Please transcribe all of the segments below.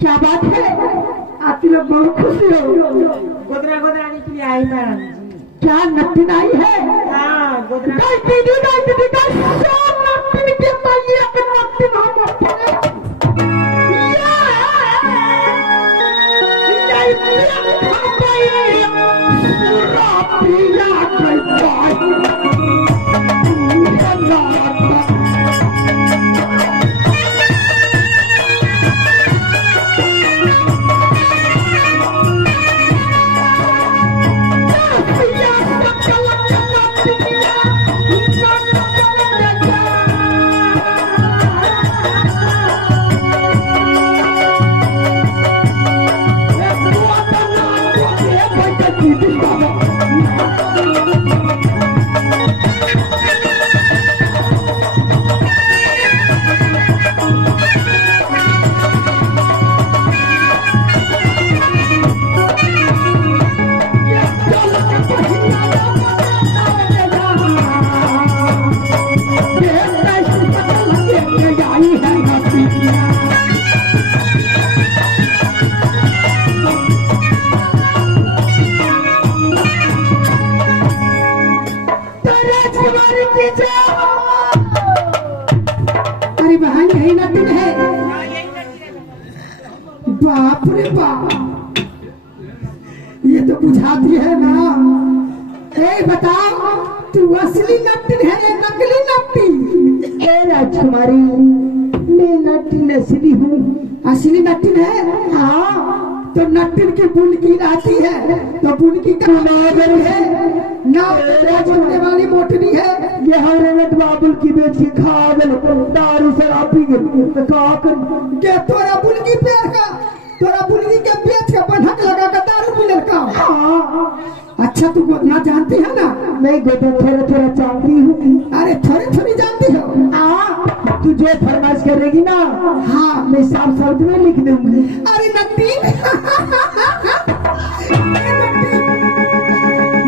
क्या बात है, आप लोग बहुत खुश हो। गोदरा गोदरानी के लिए आई मैडम जी। क्या नत्थिन आई है? हाँ गोदरा नत्थिन के माये अपन नत्थिन हम बाप रे बाप, ये तो बुझाती है ना। ए बताओ, तू असली नट्टिन है या नकली नट्टिन? ए राजकुमारी, मैं नट्टिन असली हूँ। असली नट्टिन है? हाँ। तो नट्टिन की बुनकी आती है तो बुनकी का नागर है ना, बनने वाली मोटनी है। ये हमारे बाबुल की बेच के खा गल, दारू शराब पी गल, तो का कर के तोरा बुनकी पैर का, तोरा बुनकी के बेच के बंधक लगा कर दारू पी लड़का। हाँ। अच्छा तू गोदना जानती है ना? मैं गोदना थोड़ा थोड़ा जानती हूँ। अरे थोड़ी थोड़ी जानती हो? हाँ। तू जो फरमाइश करेगी ना, हाँ मैं साफ शब्द में लिख दूंगी। अरे नट्टी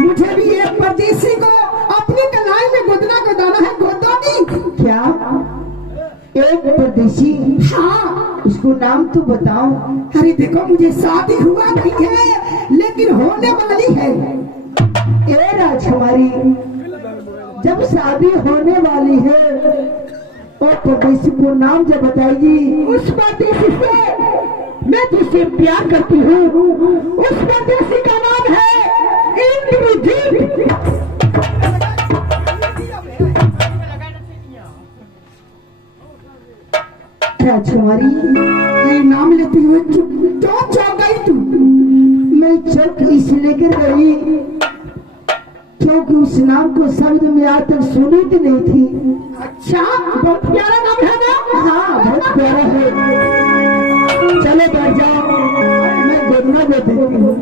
मुझे भी एक परदेसी को अपनी कलाई में गोदना को दाना है। गोदनी क्या? एक परदेसी? हाँ। उसको नाम तो बताओ। अरे देखो, मुझे शादी हुआ नहीं है लेकिन होने वाली है। ए राजकुमारी, जब शादी होने वाली है और परदेसी को नाम जब बताएगी, उस परदेसी से मैं तुझसे प्यार करती हूँ। उस परदेसी का नाम है इंद्रजीत। राजकुमारी, ये नाम लेते हुए क्यों चौंक गई तू? मैं चौंक इसलिए कर रही क्योंकि उस नाम को शब्द में आज तक सुनी भी नहीं थी। अच्छा, बहुत प्यारा नाम है ना? हाँ बहुत प्यारा है। चलो बैठ जाओ, मैं गोदना दे देती हूँ।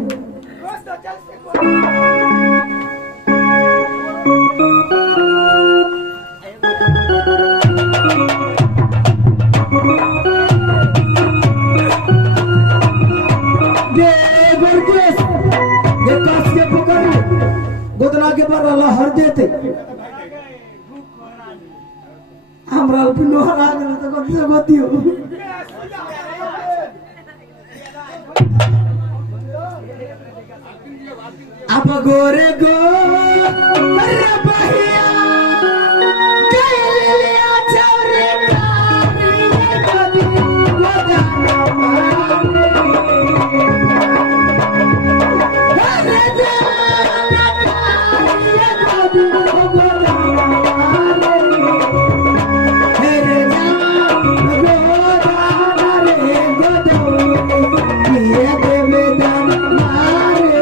गोदना के बार हर देते हमरा पिंडो हरा गए तो कब से बतियो। अब गोरे गो करे बहिया गले लिया चौरे कारी कभी गोदना मारे करे जाना कारी कभी गोदना मारे तेरे जान गोदना रे गोदनी ये बेदन मारे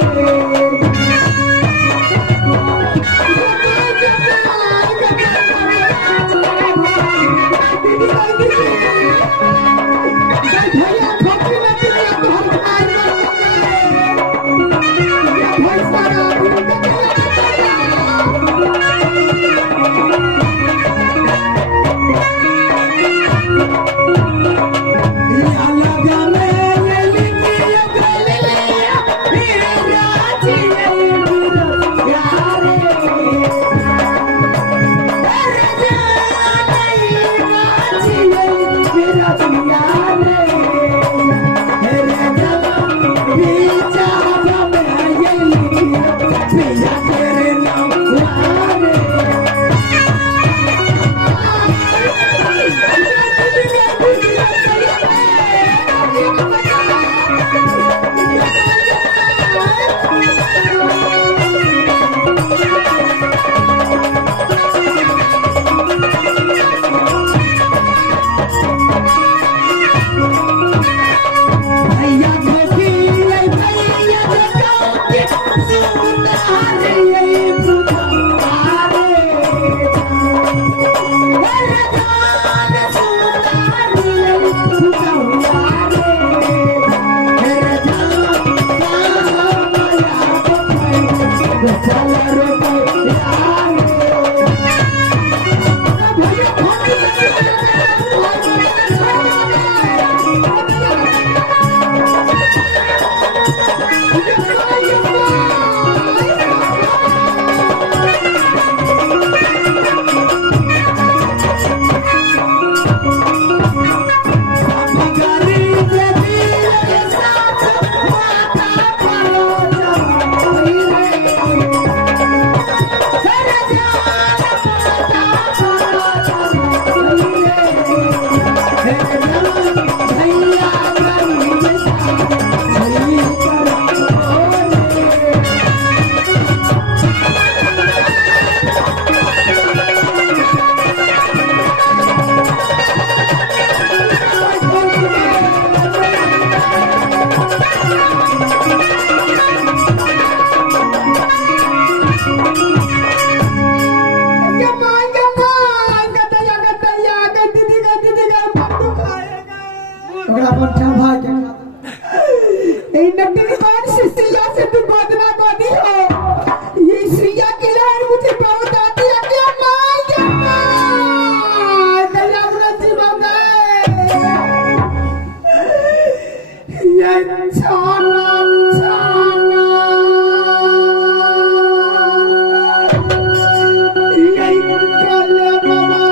बड़ा बंठा भाग गया। ए नट्टी कौन सी सिया से तू गोदना गोदी हो? ये सिया की लहर मुझे बहुत आती है क्या मां क्या मां दया व्रती बंदे ये छाना छाना ये कले बाबा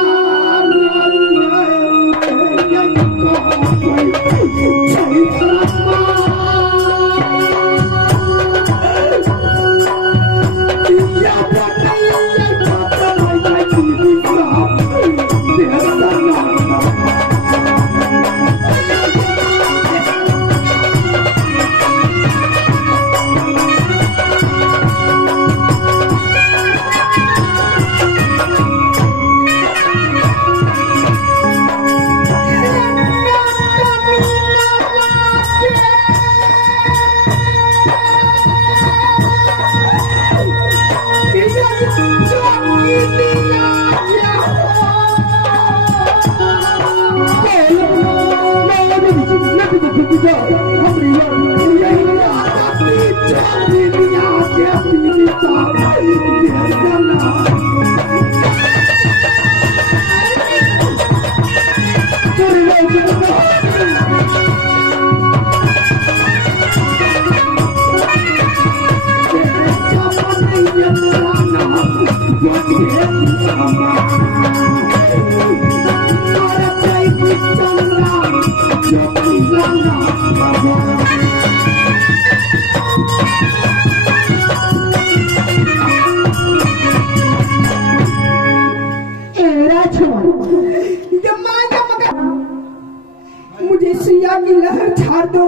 मुझे सिया की लहर झाड़ दो।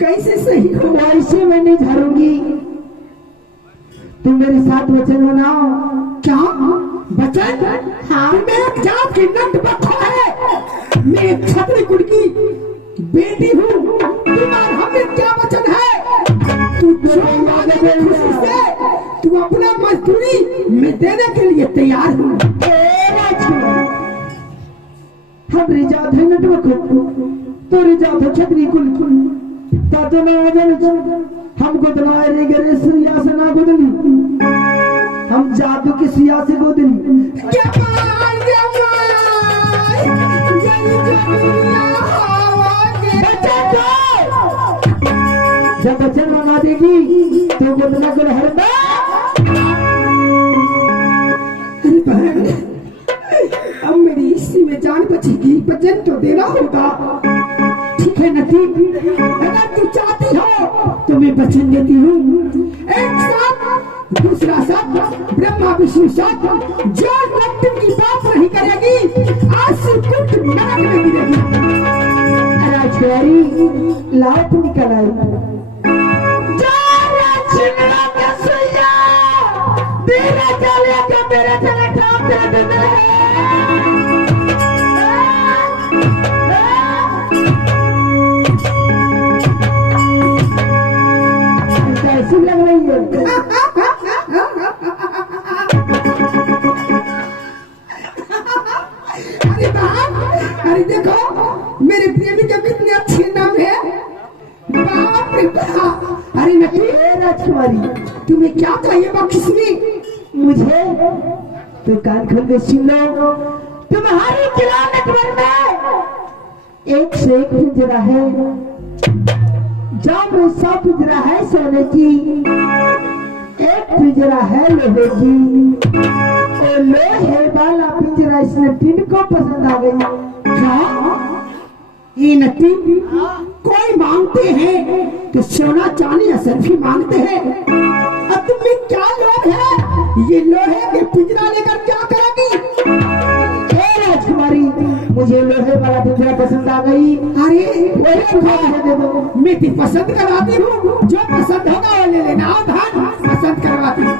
कैसे सही हो? ऐसे मैं नहीं झाड़ूंगी। तुम मेरे साथ वचन बनाओ। क्या वचन? हाँ मैं एक जात की नट बखो है, मैं एक क्षत्रिय कुल की बेटी हूँ। तुम्हारा हमें क्या वचन है? तू जो मांगे खुशी से तू अपना मजदूरी मैं देने के लिए तैयार हूँ। हम रिजात है नट बखो तो रिजात हो क्षत्रिय कुल की तातो ना वजन हम गोदना रे गरे सिया से ना गोदली हम जादू की सिया से गोदली क्या मार बच्चा जब बच्चा मांगा देगी तो गोदना को हरदा। अरे बहन अब मेरी इसी में जान बचेगी, वचन तो देना होगा। ठीक है नटी, अगर तू चाहती हो तो मैं वचन देती हूँ। एक साथ दूसरा साथ ब्रह्मा विष्णु साथ जो नट्टी की बात नहीं करेगी आज से कुछ नरक में गिरेगी। राजकुमारी लाट निकल आई। तेरा चले के मेरे चले ठाम तेरे दे कैसी लग रही है? अरे बाप, अरे देखो मेरे प्रेमी का कितने अच्छे नाम है। बाप रे बाप। अरे नटी राजकुमारी तुम्हें क्या चाहिए बख्शिश? मुझे तो कान खोल के सुन लो। तुम्हारी खिलाफत में एक से एक पिंजरा है, जाम में 100 पिंजरा है सोने की, एक पिंजरा है लोहे की। और लोहे वाला पिंजरा इस नट्टी को पसंद आ गई। क्या ये नट्टी कोई मांगते हैं तो सोना चांदी असरफी मांगते हैं। अब तुम्हें क्या लोग है? ये लोहे के पिंजरा लेकर क्या करोगी? राजकुमारी मुझे लोहे वाला पिंजरा पसंद आ गई। अरे दे दो, मैं भी पसंद करवाती हूँ। जो पसंद होगा वो ले लेना। आओ धान पसंद करवाती हूँ।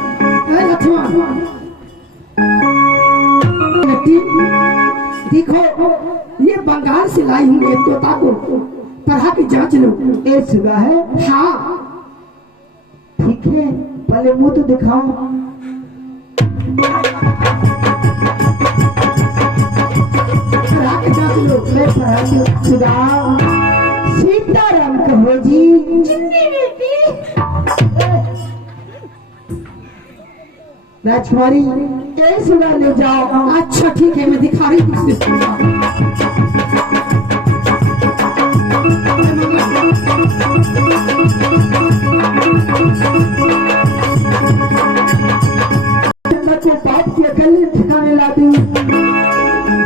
देखो ये बंगाल से लाई हूँ एक तोता को, पढ़ा के जांच लो। ए सुगा है? हाँ ठीक है, पहले मुंह तो दिखाओ। पढ़ा के जांच लो। मैं पढ़ा के सुगा सीताराम कहो जी। चिन्नी बेटी। राजकुमारी ये सुना ले जाओ। अच्छा ठीक है, मैं दिखा रही हूँ उसे सुना। को पाप की अकल ठिकाने ला दूं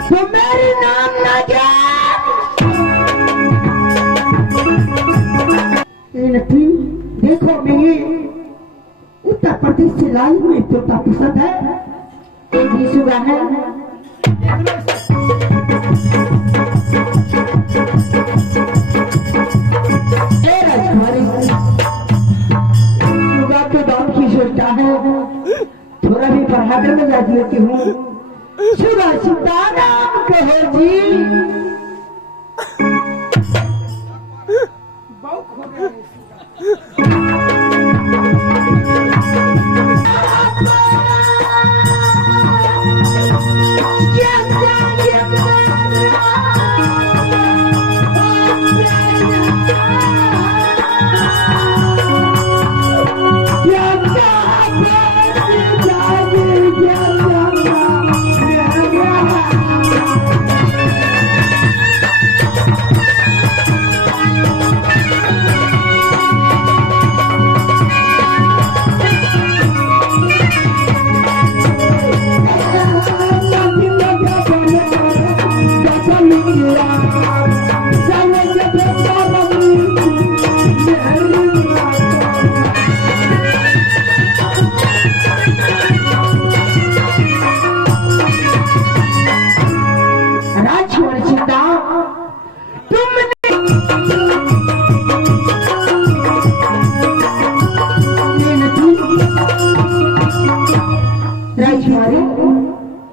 तो मेरे नाम ना जा। नटी देखो, मैं उत्तर प्रदेश से लाई हुई तोता पसंद है। एक भी सुगा है। ए राजकुमारी, सुगा के दाम की सोचता है, थोड़ा भी पढ़ाकर में जा देती हूँ। सुगा सीताराम कहो जी। बहुत हो गया।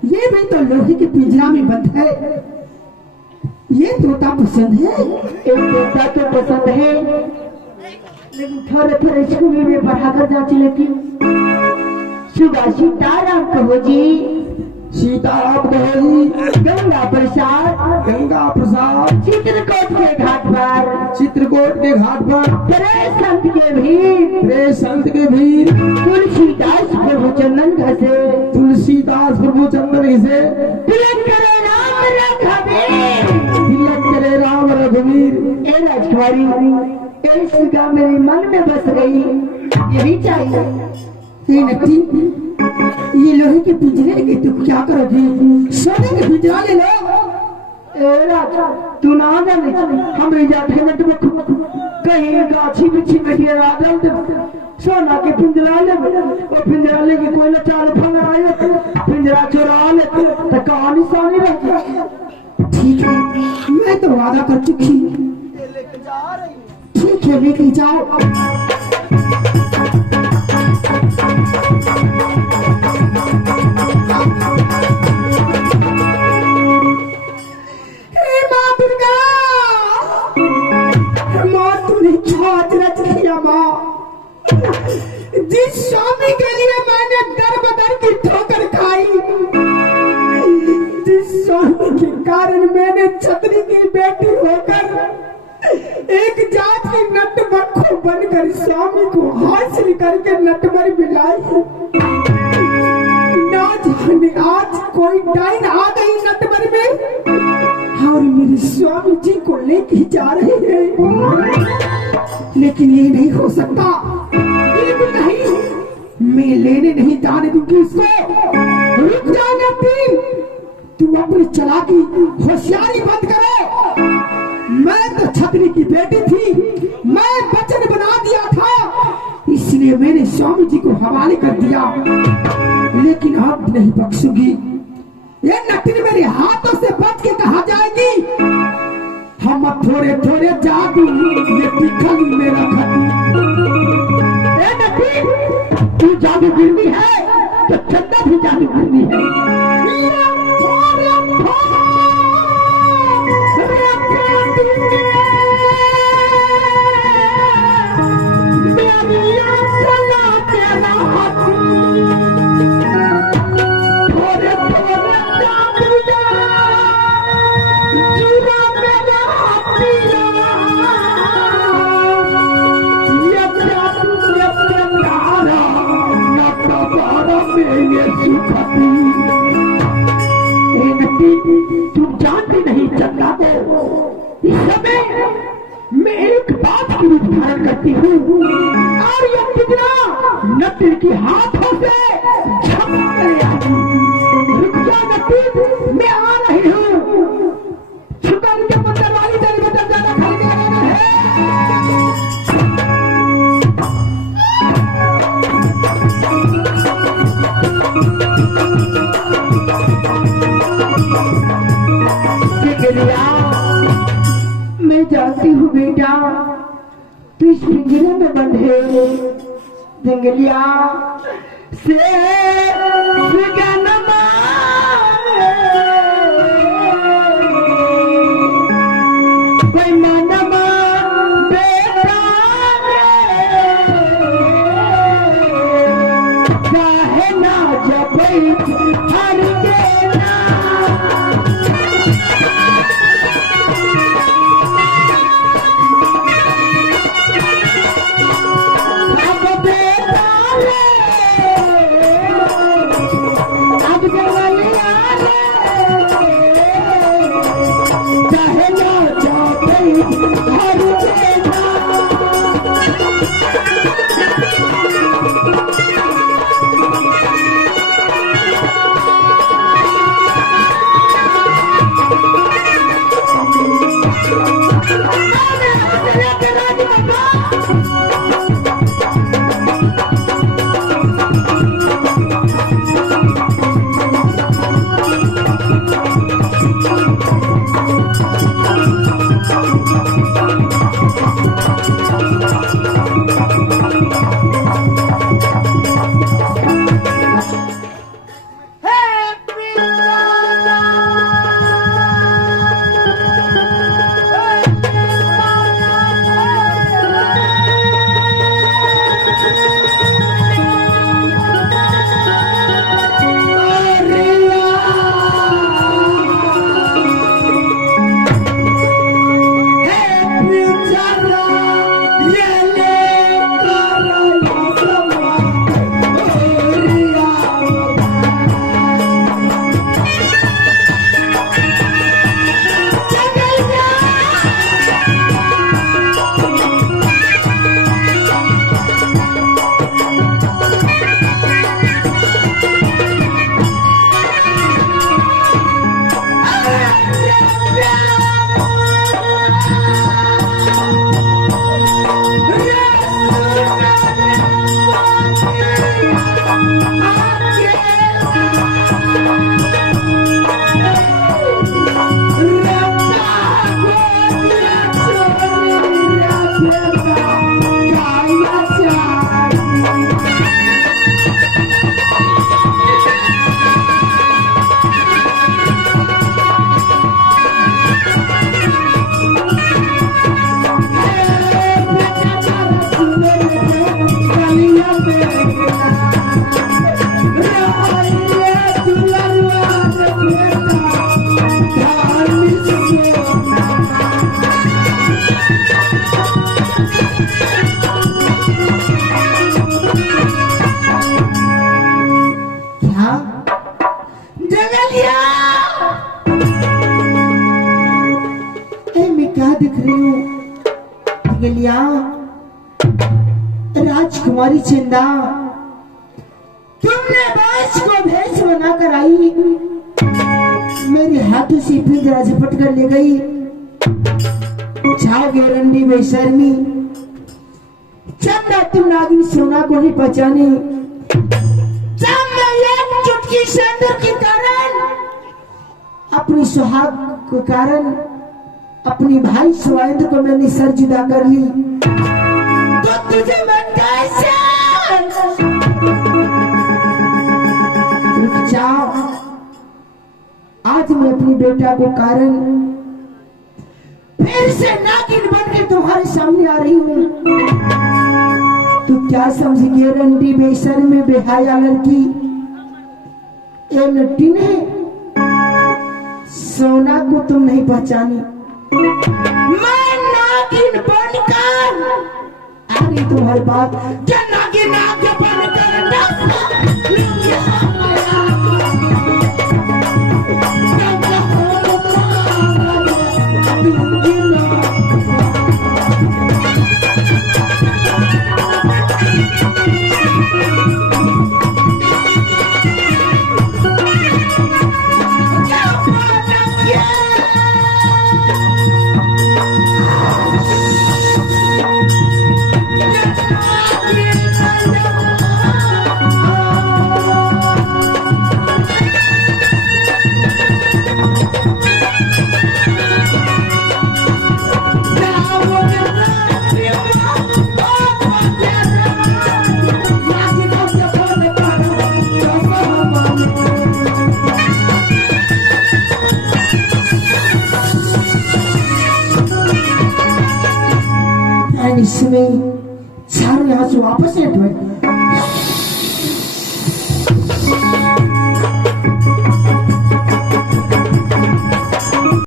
ये भी तो लोहे के पिंजरा में बंद है। ये तोता पसंद है। एक तोता तो पसंद है, लेकिन थोड़े थोड़े स्कूल में पढ़ाकर जाती लेती हूँ। सुगा सीताराम कहो जी। सीताराम कहो जी। गंगा प्रसाद। गंगा प्रसाद। चित्रकूट के घाट पर। चित्रकूट के घाट पर। प्रे संत के भीड़। प्रे संत के भीड़। तुलसीदास प्रभु चंदन घसे। तुलसीदास प्रभु चंदन घसे। तिलक करे राम रघुवीर। तिलक करे राम रघुवीर। ए राजकुमारी, ए सुगा मेरे मन में बस गई। यही चाहिए। ये लोहे के पिंजरे की तू क्या करोगी? सोने के पिंजरा ले लो। तू ना जाने हम जाते में कहीं गाछी बिछी बैठिए राजन सोना के पिंजरा ले। वो पिंजरा लेके कोई ना चार फल आए, पिंजरा चुरा ले तो कहानी सानी रहती। ठीक है, मैं तो वादा कर चुकी। ठीक है, लेके जाओ। जिस स्वामी के लिए मैंने दर बदर की ठोकर खाई, जिस स्वामी के कारण मैंने छतरी की बेटी होकर एक जात की नटबख्खू बनकर स्वामी को हासिल करके नटवर मिलाई, ना जाने आज कोई डाइन आ गई नटवर में और मेरे स्वामी जी को लेके जा रहे हैं। लेकिन ये नहीं हो सकता, बिल्कुल नहीं। मैं लेने नहीं जाने दूंगी इसको। रुक जाना तीन, तू अपनी चालाकी होशियारी बंद करो। मैं तो छतरी की बेटी थी, मैं वचन बना दिया था, इसलिए मैंने स्वामी जी को हवाले कर दिया। लेकिन अब नहीं बख्शूंगी। ये नटनी मेरे हाथों से बच के कहा जाएगी। हम थोड़े थोड़े जादू ये टिकली में रखा। तू जादू गिरनी है तो चंदा भी जादू गिरनी है। जंगलिया मैं जाती हूँ बेटा, तू इस पिंजरे में बंधे। जंगलिया से राजकुमारी चंदा, तुमने बाज को भेष बनाकर आई, मेरे हाथों से पिंजरा झपट कर ले गई। जाओगे रंडी बेशर्मी, चंदा तुम नागिन सोना को नहीं पहचानी। जब मैं एक चुटकी सिंदूर के कारण, अपनी सुहाग के कारण अपनी भाई सुहेंद्र को मैंने सर जुदा कर ली, तो तुझे मैं कैसे रुक जाओ। आज मैं अपनी बेटा को कारण फिर से नागिन बनकर तुम्हारे सामने आ रही हूँ। तू क्या समझी रंडी बेशर्म में बेहाया लड़की, ये नट्टी ने सोना को तुम नहीं पहचानी। मैं नागिन बनकर आ रही तुम्हारी बात, क्या नागिन आगे बनकर एंड इसमें चारों यहाँ से वापस सेट हुए